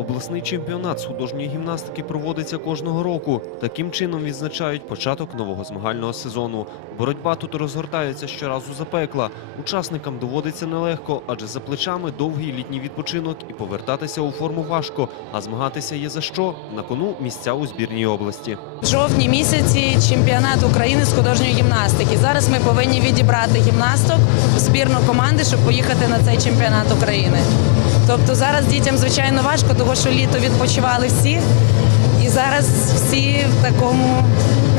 Обласний чемпіонат з художньої гімнастики проводиться кожного року. Таким чином відзначають початок нового змагального сезону. Боротьба тут розгортається щоразу запекла. Учасникам доводиться нелегко, адже за плечами довгий літній відпочинок і повертатися у форму важко. А змагатися є за що на кону місця у збірній області. В жовтні місяці чемпіонат України з художньої гімнастики. Зараз ми повинні відібрати гімнасток в збірну команди, щоб поїхати на цей чемпіонат України. Тобто зараз дітям звичайно важко, тому що літо відпочивали всі, і зараз всі в такому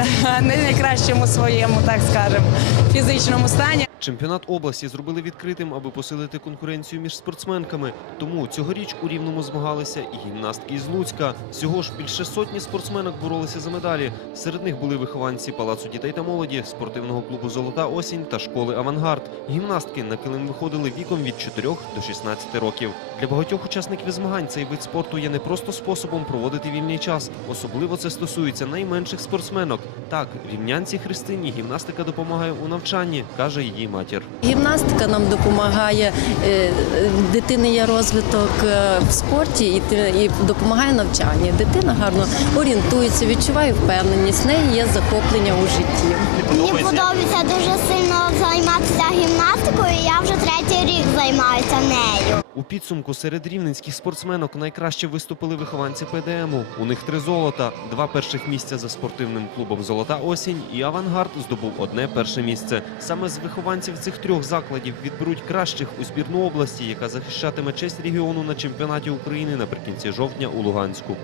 не найкращому своєму, так скажемо, фізичному стані. Чемпіонат області зробили відкритим, аби посилити конкуренцію між спортсменками. Тому цьогоріч у рівному змагалися і гімнастки із Луцька. Всього ж більше сотні спортсменок боролися за медалі. Серед них були вихованці палацу дітей та молоді, спортивного клубу Золота осінь та школи Авангард. Гімнастки на килим виходили віком від 4 до 16 років. Для багатьох учасників змагань цей вид спорту є не просто способом проводити вільний час. Особливо це стосується найменших спортсменок. Так, рівнянці Христині гімнастика допомагає у навчанні, каже її матір. Гімнастика нам допомагає, е, дитини є розвиток е, в спорті і, і допомагає навчанні. Дитина гарно орієнтується, відчуває впевненість, в неї є захоплення у житті. Мені подобається дуже сильно займатися гімнастикою. Я вже третій рік займаюся нею. У підсумку серед рівненських спортсменок найкраще виступили вихованці ПДМу. У них три золота, два перших місця за спортивним клубом Золота осінь і Авангард здобув одне перше місце. Саме з вихованців цих трьох закладів відберуть кращих у збірну області, яка захищатиме честь регіону на чемпіонаті України наприкінці жовтня у Луганську.